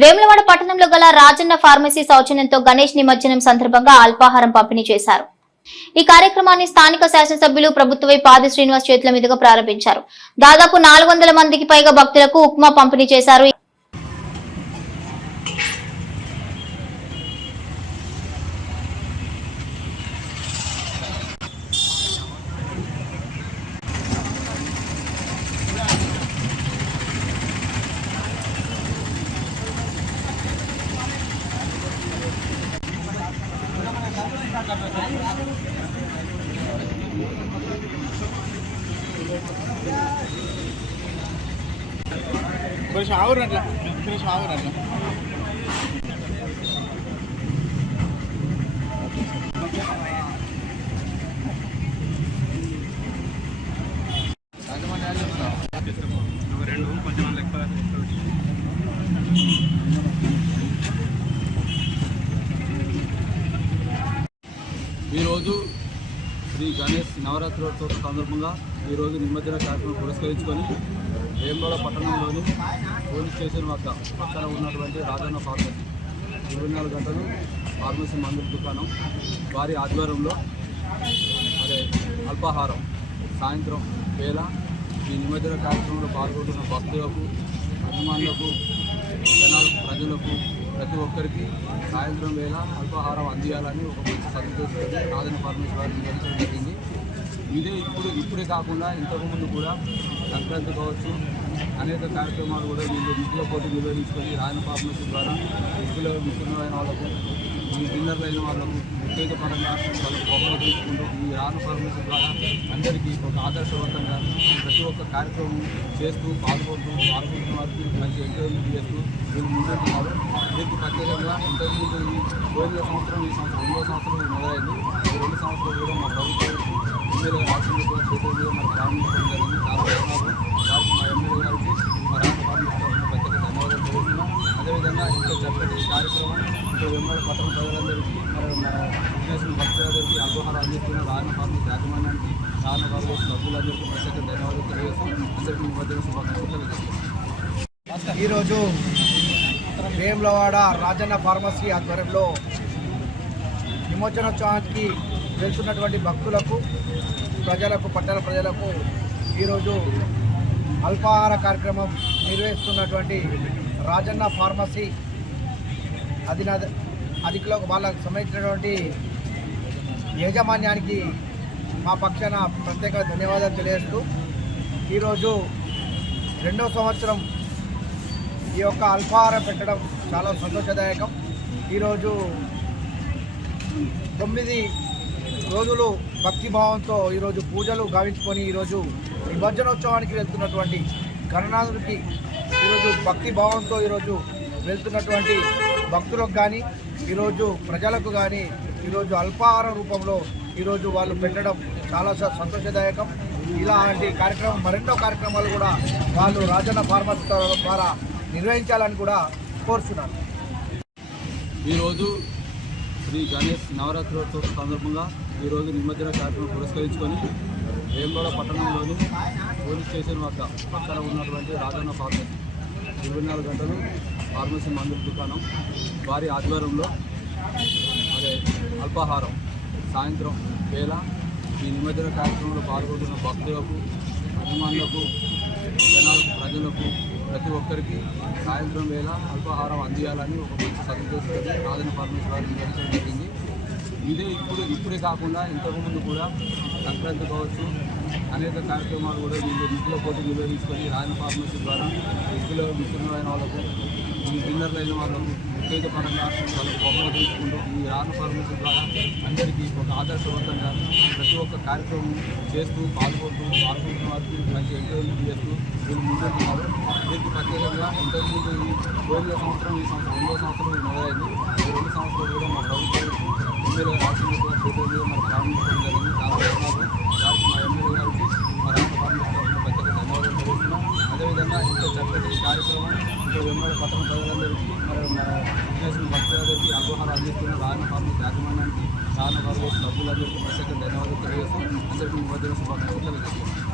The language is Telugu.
వేములవాడ పట్టణంలో గల రాజన్న ఫార్మసీ సౌజన్యంతో గణేష్ నిమజ్జనం సందర్భంగా అల్పాహారం పంపిణీ చేశారు. ఈ కార్యక్రమాన్ని స్థానిక శాసనసభ్యులు ప్రభుత్వ పాది శ్రీనివాస్ చేతుల మీదుగా ప్రారంభించారు. దాదాపు నాలుగు వందల మందికి పైగా భక్తులకు ఉప్మా పంపిణీ చేశారు. కొంచెం ఆగురు అట్లా. కొంచెం ఆగురు అట్లా. ఈరోజు శ్రీ గణేష్ నవరాత్రోత్సవ సందర్భంగా ఈరోజు నిమజ్జన కార్యక్రమం పురస్కరించుకొని వేమలోడ పట్టణంలోని పోలీస్ స్టేషన్ వద్ద పక్కన ఉన్నటువంటి రాజన్న ఫార్మసీ. ఇరవై నాలుగు గంటలు ఫార్మసీ మందుల దుకాణం. వారి ఆధ్వర్యంలో అదే అల్పాహారం సాయంత్రం వేళ ఈ నిమజ్జన కార్యక్రమంలో పాల్గొంటున్న భక్తులకు అభిమానులకు జనాలకు ప్రజలకు ప్రతి ఒక్కరికి సాయంత్రం వేళ అల్పాహారం అందియాలని ఒక మంచి సదుద్దేశంతో రాజన్న ఫార్మసీ వారిని నిర్వహించడం జరిగింది. ఇదే ఇప్పుడు ఇప్పుడే కాకుండా ఇంతకుముందు కూడా సంక్రాంతి కావచ్చు అనేక కార్యక్రమాలు కూడా వీళ్ళు ఇంట్లో పోటీ నిర్వహించుకొని రాయన ఫార్మసీ ద్వారా నిధుల ముఖ్యమైన వాళ్ళకు ఈ డిన్నర్లు అయిన వాళ్ళకు ఉత్తేజపరంగా వాళ్ళకు బొమ్మలు తీసుకుంటూ ఈ రాను ఫార్మసీ ద్వారా అందరికీ ఒక ఆదర్శవంతంగా ప్రతి ఒక్క కార్యక్రమం చేస్తూ పాల్గొంటూ పాల్గొంటున్న వారికి మంచి ఎంకరేజ్మెంట్ చేస్తూ వీళ్ళు ముందుంటున్నారు దీనికి ప్రత్యేకంగా ఇంతకుముందు ఈ పోయిన సంవత్సరం ఈ సంవత్సరం రెండో సంవత్సరం మొదలైంది. ఈ రెండు సంవత్సరాలు కూడా మా ప్రభుత్వం ఎమ్మెల్యే రాష్ట్రంలో కూడా చేతుల మీద మరి ప్రారంభించడం జరిగింది చాలా ధన్యవాదాలు దానికి మా ఎమ్మెల్యే గారికి మా రాష్ట్ర ఫార్మసీ తరఫున ప్రత్యేక ధన్యవాదాలు తెలుస్తున్నాం అదేవిధంగా ఇంత చక్కటి కార్యక్రమం ఇక్కడ వెంబడి పట్టణ ప్రజలందరికీ మరి మన విఘ్నేశ్వర భక్తులందరికీ అల్పహారం అందిస్తున్న రాజన ఫార్మసీ యాజమాన్యానికి రాజన ఫార్మసీ ప్రత్యేక ధన్యవాదాలు తెలియజేస్తాం అందరికీ నిమజ్జన శుభాకాంక్షలు తెలియజేస్తాం ఈరోజు వేములవాడ రాజన్న ఫార్మసీ ఆధ్వర్యంలో విమోచనోత్సవానికి వెళ్తున్నటువంటి భక్తులకు ప్రజలకు పట్టణ ప్రజలకు ఈరోజు అల్పాహార కార్యక్రమం నిర్వహిస్తున్నటువంటి రాజన్న ఫార్మసీ అధినా అధికులకు వాళ్ళకు సంబంధించినటువంటి యాజమాన్యానికి మా పక్షాన ప్రత్యేక ధన్యవాదాలు తెలియజేస్తూ ఈరోజు రెండో సంవత్సరం ఈ యొక్క అల్పాహారం పెట్టడం చాలా సంతోషదాయకం. ఈరోజు తొమ్మిది రోజులు భక్తిభావంతో ఈరోజు పూజలు గావించుకొని ఈరోజు నిమజ్జనోత్సవానికి వెళ్తున్నటువంటి గణనాథుడికి ఈరోజు భక్తి భావంతో ఈరోజు వెళ్తున్నటువంటి భక్తులకు కానీ ఈరోజు ప్రజలకు కానీ ఈరోజు అల్పాహార రూపంలో ఈరోజు వాళ్ళు పెట్టడం చాలా సంతోషదాయకం. ఇలాంటి కార్యక్రమం మరెన్నో కార్యక్రమాలు కూడా వాళ్ళు రాజన్న ఫార్మర్స్ ద్వారా నిర్వహించాలని కూడా కోరుతున్నాను ఈరోజు శ్రీ గణేష్ నవరాత్రోత్సవ సందర్భంగా ఈరోజు నిమజ్జన కార్యక్రమం పురస్కరించుకొని వేమలోడ పట్టణంలోని పోలీస్ స్టేషన్ వద్ద పక్కన ఉన్నటువంటి రాజన్న ఫార్మసీ ఇరవై నాలుగు గంటలు ఫార్మసీ మందుల దుకాణం వారి ఆధ్వర్యంలో అదే అల్పాహారం. సాయంత్రం వేళ ఈ నిమజ్జన కార్యక్రమంలో పాల్గొంటున్న భక్తులకు అభిమానులకు జనాలకు ప్రజలకు ప్రతి ఒక్కరికి సాయంత్రం వేళ అల్పాహారం అందియాలని ఒక మంచి సదుద్దేశంతో రాజన పరమేశ్వరాన్ని నిర్వహించడం జరిగింది. ఇదే ఇప్పుడు ఇప్పుడే కాకుండా ఇంతకుముందు కూడా సంక్రాంతి కావచ్చు అనేక కార్యక్రమాలు కూడా వీళ్ళు ఇంట్లో పోటీ నిర్వహించుకొని రాజన ఫార్మసీ ద్వారా ఇంట్లో మిత్రులైన వాళ్ళకు డిన్నర్లైన వాళ్ళకు అయిన వాళ్ళకు ఉత్తేజపరంగా వాళ్ళకు బొమ్మలు తీసుకుంటూ ఈ రాను ఫార్మసీ ద్వారా అందరికీ ఒక ఆదర్శవంతంగా ప్రతి ఒక్క కార్యక్రమం చేస్తూ పాల్గొంటూ పాల్గొంటున్న వారికి మంచి ఎంకరేజ్మెంట్ చేస్తూ వీళ్ళు ముందుంటున్నారు. దీనికి ప్రత్యేకంగా ఇంతకుముందు ఈ పోయిన సంవత్సరం ఈ సంవత్సరం రెండో సంవత్సరం మొదలైంది. ఈ రెండు సంవత్సరాలు కూడా మా ప్రభుత్వం ఎమ్మెల్యే రాష్ట్రంలో కూడా చేతుల మీద ప్రారంభించడం జరిగింది చాలా ధన్యవాదాలు దానికి మా ఎమ్మెల్యే గారికి మా రాష్ట్ర ఫార్మసీ తరఫున ప్రత్యేక ధన్యవాదాలు తెలుస్తున్నాం అదేవిధంగా ఇంత చక్కటి కార్యక్రమం ఇక్కడ వెంబడి పట్టణ ప్రజలందరికీ మరి మన విఘ్నేశ్వర భక్తులందరికీ అల్పహారం అందిస్తున్న రాజన ఫార్మసీ యాజమాన్యానికి రాజన ఫార్మసీ సభ్యులందరికీ ప్రత్యేక ధన్యవాదాలు తెలియజేస్తున్నాను అందరికీ నిమజ్జన శుభాకాంక్షలు తెలియజేస్తున్నాను